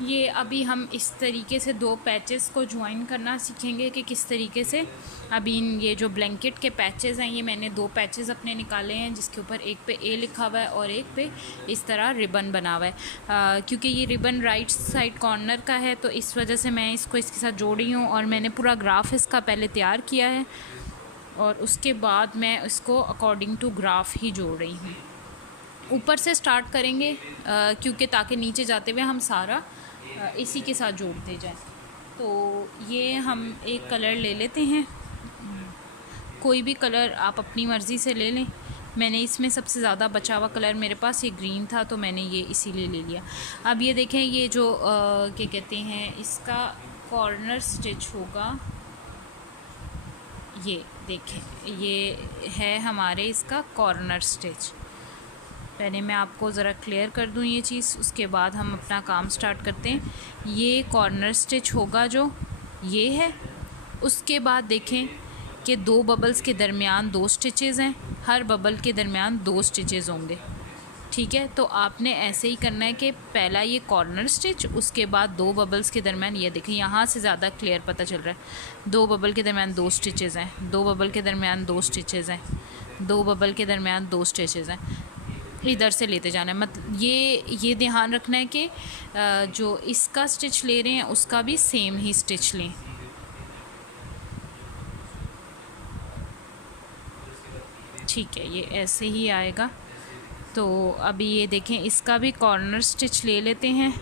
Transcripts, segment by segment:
ये अभी हम इस तरीके से दो पैचेस को ज्वाइन करना सीखेंगे कि किस तरीके से। अभी ये जो ब्लैंकेट के पैचेस हैं, ये मैंने दो पैचेस अपने निकाले हैं, जिसके ऊपर एक पे ए लिखा हुआ है और एक पे इस तरह रिबन बना हुआ है। क्योंकि ये रिबन राइट साइड कॉर्नर का है तो इस वजह से मैं इसको इसके साथ जोड़ी हूँ, और मैंने पूरा ग्राफ इसका पहले तैयार किया है और उसके बाद मैं इसको अकॉर्डिंग टू ग्राफ ही जोड़ रही हूँ। ऊपर से स्टार्ट करेंगे क्योंकि ताकि नीचे जाते हुए हम सारा इसी के साथ जोड़ते जाएं। तो ये हम एक कलर ले लेते हैं, कोई भी कलर आप अपनी मर्ज़ी से ले लें। मैंने इसमें सबसे ज़्यादा बचा हुआ कलर मेरे पास ये ग्रीन था तो मैंने ये इसीलिए ले लिया। अब ये देखें, ये जो क्या कहते हैं, इसका कॉर्नर स्टिच होगा, ये देखें, ये है हमारे इसका कॉर्नर स्टिच। पहले मैं आपको ज़रा क्लियर कर दूं ये चीज़, उसके बाद हम अपना काम स्टार्ट करते हैं। ये कॉर्नर स्टिच होगा जो ये है। उसके बाद देखें कि दो बबल्स के दरमियान दो स्टिचेज़ हैं, हर बबल के दरमियान दो स्टिचेज़ होंगे, ठीक है। तो आपने ऐसे ही करना है कि पहला ये कॉर्नर स्टिच, उसके बाद दो बबल्स के दरमियान, ये देखें यहाँ से ज़्यादा क्लियर पता चल रहा है, दो बबल के दरमियान दो स्टिचेज़ हैं, दो बबल के दरमियान दो स्टिचेज़ हैं, दो बबल के दरमियान दो स्टिचेज़ हैं, इधर से लेते जाना है। मतलब ये ध्यान रखना है कि जो इसका स्टिच ले रहे हैं उसका भी सेम ही स्टिच लें। ठीक है, ये ऐसे ही आएगा। तो अभी ये देखें, इसका भी कॉर्नर स्टिच ले लेते हैं।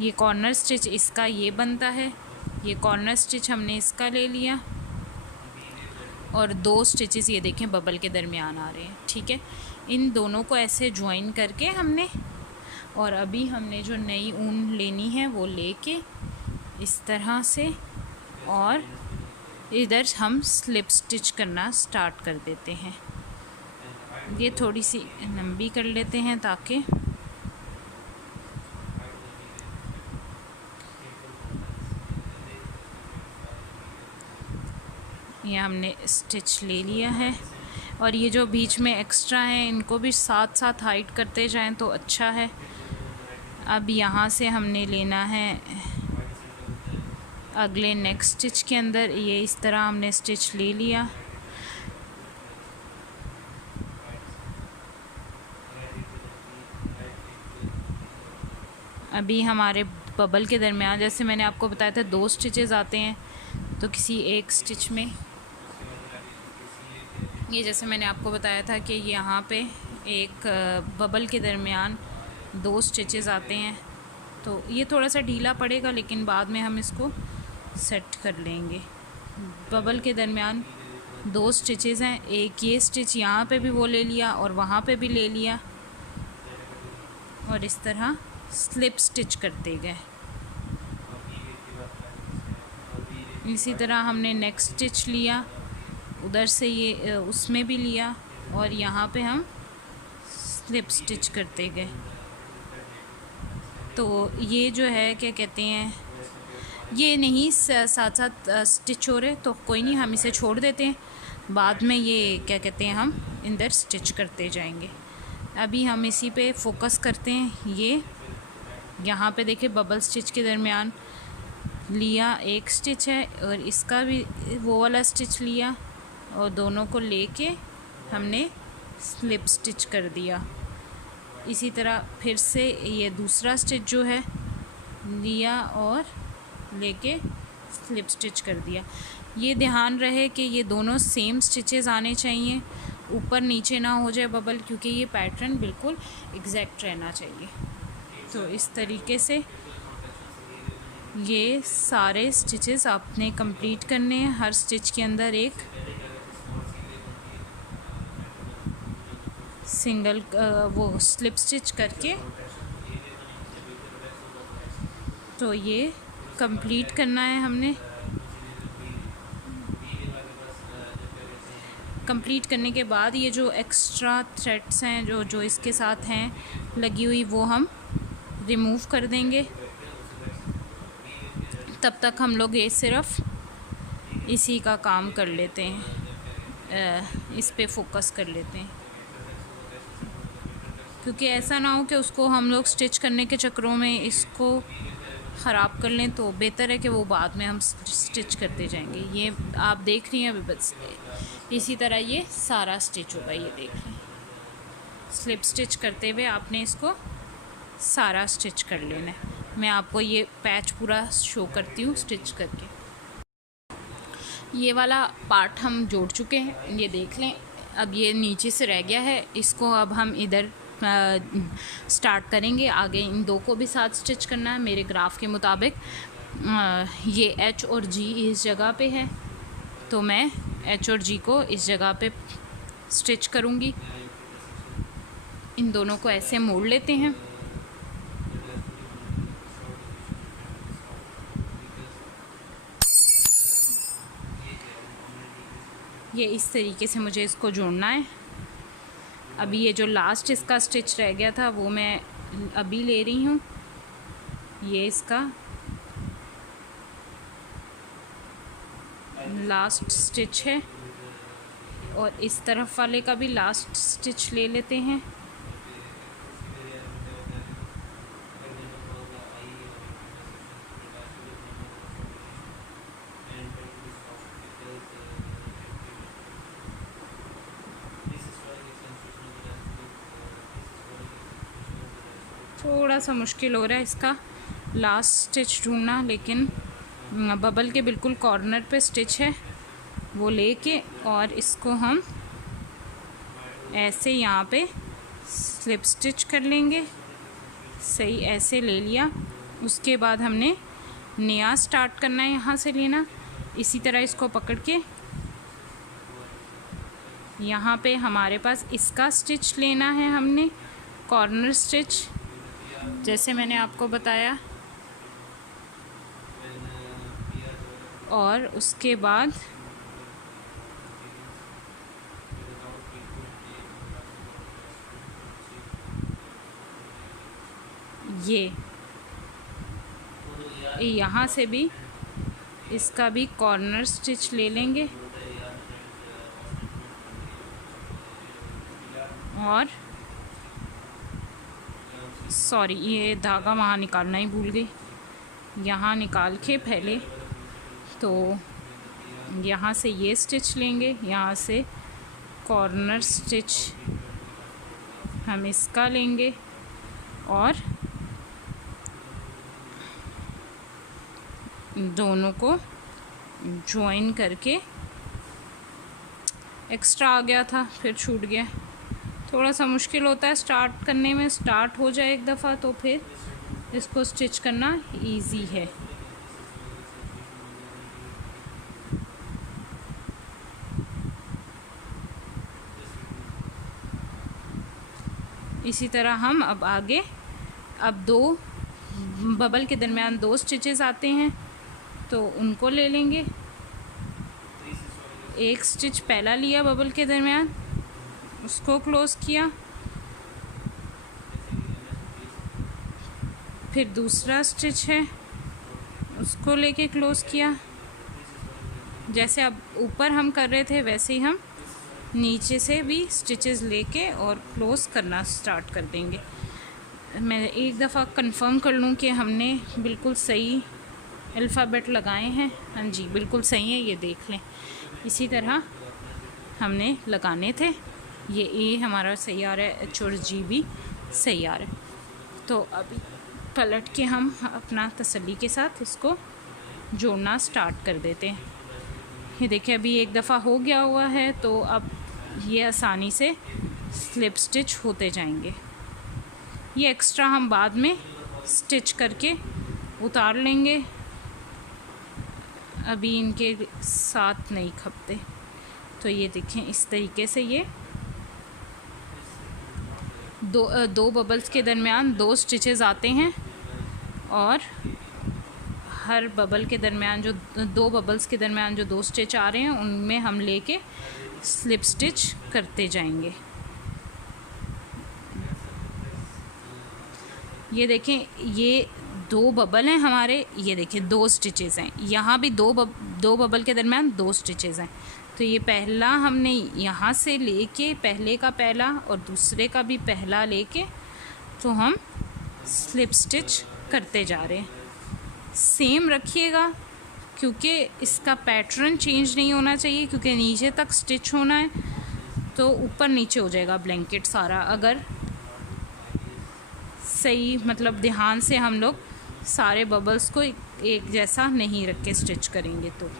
ये कॉर्नर स्टिच इसका ये बनता है, ये कॉर्नर स्टिच हमने इसका ले लिया और दो स्टिचेस ये देखें बबल के दरमियान आ रहे हैं, ठीक है। इन दोनों को ऐसे ज्वाइन करके हमने, और अभी हमने जो नई ऊन लेनी है वो लेके इस तरह से, और इधर हम स्लिप स्टिच करना स्टार्ट कर देते हैं। ये थोड़ी सी लंबी कर लेते हैं ताकि ये हमने स्टिच ले लिया है। और ये जो बीच में एक्स्ट्रा हैं इनको भी साथ साथ हाइड करते जाएं तो अच्छा है। अब यहाँ से हमने लेना है अगले नेक्स्ट स्टिच के अंदर, ये इस तरह हमने स्टिच ले लिया। अभी हमारे बबल के दरमियान, जैसे मैंने आपको बताया था, दो स्टिचेस आते हैं, तो किसी एक स्टिच में, ये जैसे मैंने आपको बताया था कि यहाँ पे एक बबल के दरमियान दो स्टिचेस आते हैं, तो ये थोड़ा सा ढीला पड़ेगा लेकिन बाद में हम इसको सेट कर लेंगे। बबल के दरमियान दो स्टिचेस हैं, एक ये स्टिच यहाँ पे भी वो ले लिया और वहाँ पे भी ले लिया, और इस तरह स्लिप स्टिच करते गए। इसी तरह हमने नेक्स्ट स्टिच लिया, उधर से ये उसमें भी लिया, और यहाँ पे हम स्लिप स्टिच करते गए। तो ये जो है क्या कहते हैं, ये नहीं साथ साथ स्टिच हो रहे, तो कोई नहीं, हम इसे छोड़ देते हैं, बाद में ये क्या कहते हैं हम इधर स्टिच करते जाएंगे। अभी हम इसी पे फोकस करते हैं। ये यहाँ पे देखिए बबल स्टिच के दरमियान लिया एक स्टिच है, और इसका भी वो वाला स्टिच लिया, और दोनों को लेके हमने स्लिप स्टिच कर दिया। इसी तरह फिर से ये दूसरा स्टिच जो है लिया और लेके स्लिप स्टिच कर दिया। ये ध्यान रहे कि ये दोनों सेम स्टिचेस आने चाहिए, ऊपर नीचे ना हो जाए बबल, क्योंकि ये पैटर्न बिल्कुल एग्जैक्ट रहना चाहिए। तो इस तरीके से ये सारे स्टिचेस आपने कंप्लीट करने हैं। हर स्टिच के अंदर एक सिंगल वो स्लिप स्टिच करके, तो ये कंप्लीट करना है हमने। कंप्लीट करने के बाद ये जो एक्स्ट्रा थ्रेड्स हैं जो इसके साथ हैं लगी हुई, वो हम रिमूव कर देंगे तब तक हम लोग ये सिर्फ इसी का काम कर लेते हैं, इस पे फोकस कर लेते हैं, क्योंकि ऐसा ना हो कि उसको हम लोग स्टिच करने के चक्करों में इसको ख़राब कर लें। तो बेहतर है कि वो बाद में हम स्टिच करते जाएंगे। ये आप देख रही हैं अभी, बस इसी तरह ये सारा स्टिच होगा। ये देख लें, स्लिप स्टिच करते हुए आपने इसको सारा स्टिच कर लेना है। मैं आपको ये पैच पूरा शो करती हूँ स्टिच करके। ये वाला पार्ट हम जोड़ चुके हैं, ये देख लें। अब ये नीचे से रह गया है, इसको अब हम इधर स्टार्ट करेंगे। आगे इन दो को भी साथ स्टिच करना है मेरे ग्राफ के मुताबिक। ये एच और जी इस जगह पे है, तो मैं एच और जी को इस जगह पे स्टिच करूँगी। इन दोनों को ऐसे मोड़ लेते हैं। ये इस तरीके से मुझे इसको जोड़ना है। अभी ये जो लास्ट इसका स्टिच रह गया था वो मैं अभी ले रही हूँ। ये इसका लास्ट स्टिच है और इस तरफ वाले का भी लास्ट स्टिच ले लेते हैं। थोड़ा सा मुश्किल हो रहा है इसका लास्ट स्टिच ढूंढना, लेकिन बबल के बिल्कुल कॉर्नर पे स्टिच है, वो लेके और इसको हम ऐसे यहाँ पे स्लिप स्टिच कर लेंगे। सही ऐसे ले लिया। उसके बाद हमने नया स्टार्ट करना है, यहाँ से लेना। इसी तरह इसको पकड़ के यहाँ पे हमारे पास इसका स्टिच लेना है हमने, कॉर्नर स्टिच, जैसे मैंने आपको बताया। और उसके बाद ये यहाँ से भी इसका भी कॉर्नर स्टिच ले लेंगे और सॉरी, ये धागा वहाँ निकालना ही भूल गई। यहाँ निकाल के पहले तो यहाँ से ये स्टिच लेंगे, यहाँ से कॉर्नर स्टिच हम इसका लेंगे और दोनों को ज्वाइन करके, एक्स्ट्रा आ गया था फिर छूट गया। थोड़ा सा मुश्किल होता है स्टार्ट करने में, स्टार्ट हो जाए एक दफ़ा तो फिर इसको स्टिच करना इजी है। इसी तरह हम अब आगे, अब दो बबल के दरमियान दो स्टिचेस आते हैं तो उनको ले लेंगे। एक स्टिच पहला लिया बबल के दरमियान, उसको क्लोज़ किया, फिर दूसरा स्टिच है उसको लेके क्लोज़ किया। जैसे अब ऊपर हम कर रहे थे वैसे ही हम नीचे से भी स्टिचेस लेके और क्लोज़ करना स्टार्ट कर देंगे। मैं एक दफ़ा कंफर्म कर लूँ कि हमने बिल्कुल सही अल्फ़ाबेट लगाए हैं। हाँ जी, बिल्कुल सही है, ये देख लें। इसी तरह हमने लगाने थे। ये ए हमारा सही आ रहा है, एच और जी भी सही आ रहा है। तो अभी पलट के हम अपना तसल्ली के साथ इसको जोड़ना स्टार्ट कर देते हैं। ये देखिए अभी एक दफ़ा हो गया हुआ है, तो अब ये आसानी से स्लिप स्टिच होते जाएंगे। ये एक्स्ट्रा हम बाद में स्टिच करके उतार लेंगे, अभी इनके साथ नहीं खपते। तो ये देखें इस तरीके से ये दो बबल्स के दरमियान दो स्टिचेस आते हैं और हर बबल के दरमियान जो दो बबल्स के दरमियान जो दो स्टिच आ रहे हैं उनमें हम लेके स्लिप स्टिच करते जाएंगे। ये देखें, ये दो बबल हैं हमारे, ये देखिए 2 स्टिचेस हैं, यहाँ भी दो बबल के दरम्यान 2 स्टिचेस हैं। तो ये पहला हमने यहाँ से लेके पहले का पहला और दूसरे का भी पहला लेके तो हम स्लिप स्टिच करते जा रहे हैं। सेम रखिएगा क्योंकि इसका पैटर्न चेंज नहीं होना चाहिए, क्योंकि नीचे तक स्टिच होना है तो ऊपर नीचे हो जाएगा ब्लैंकेट सारा, अगर सही मतलब ध्यान से हम लोग सारे बबल्स को एक जैसा नहीं रख के स्टिच करेंगे। तो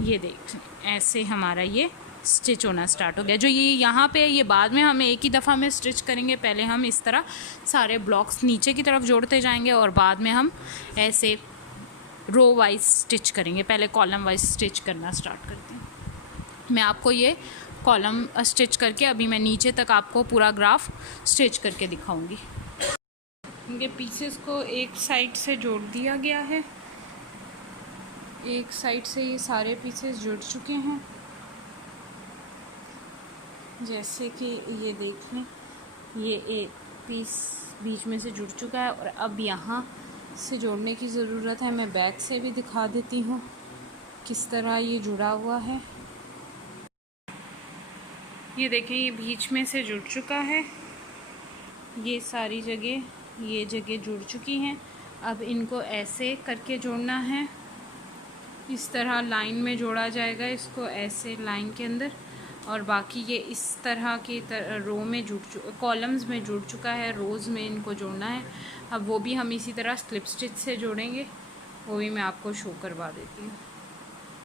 ये देख ऐसे हमारा ये स्टिच होना स्टार्ट हो गया। जो ये यहाँ पे ये बाद में हम एक ही दफ़ा में स्टिच करेंगे, पहले हम इस तरह सारे ब्लॉक्स नीचे की तरफ जोड़ते जाएंगे और बाद में हम ऐसे रो वाइज स्टिच करेंगे। पहले कॉलम वाइज स्टिच करना स्टार्ट करते हैं। मैं आपको ये कॉलम स्टिच करके अभी मैं नीचे तक आपको पूरा ग्राफ स्टिच करके दिखाऊंगी। इनके पीसेस को एक साइड से जोड़ दिया गया है, एक साइड से ये सारे पीसेस जुड़ चुके हैं, जैसे कि ये देख लें ये एक पीस बीच में से जुड़ चुका है और अब यहाँ से जोड़ने की ज़रूरत है। मैं बैक से भी दिखा देती हूँ किस तरह ये जुड़ा हुआ है। ये देखें ये बीच में से जुड़ चुका है, ये सारी जगह ये जगह जुड़ चुकी हैं। अब इनको ऐसे करके जोड़ना है, इस तरह लाइन में जोड़ा जाएगा इसको ऐसे लाइन के अंदर, और बाकी ये इस तरह की रो में कॉलम्स में जुड़ चुका है, रोज़ में इनको जोड़ना है। अब वो भी हम इसी तरह स्लिप स्टिच से जोड़ेंगे, वो भी मैं आपको शो करवा देती हूँ।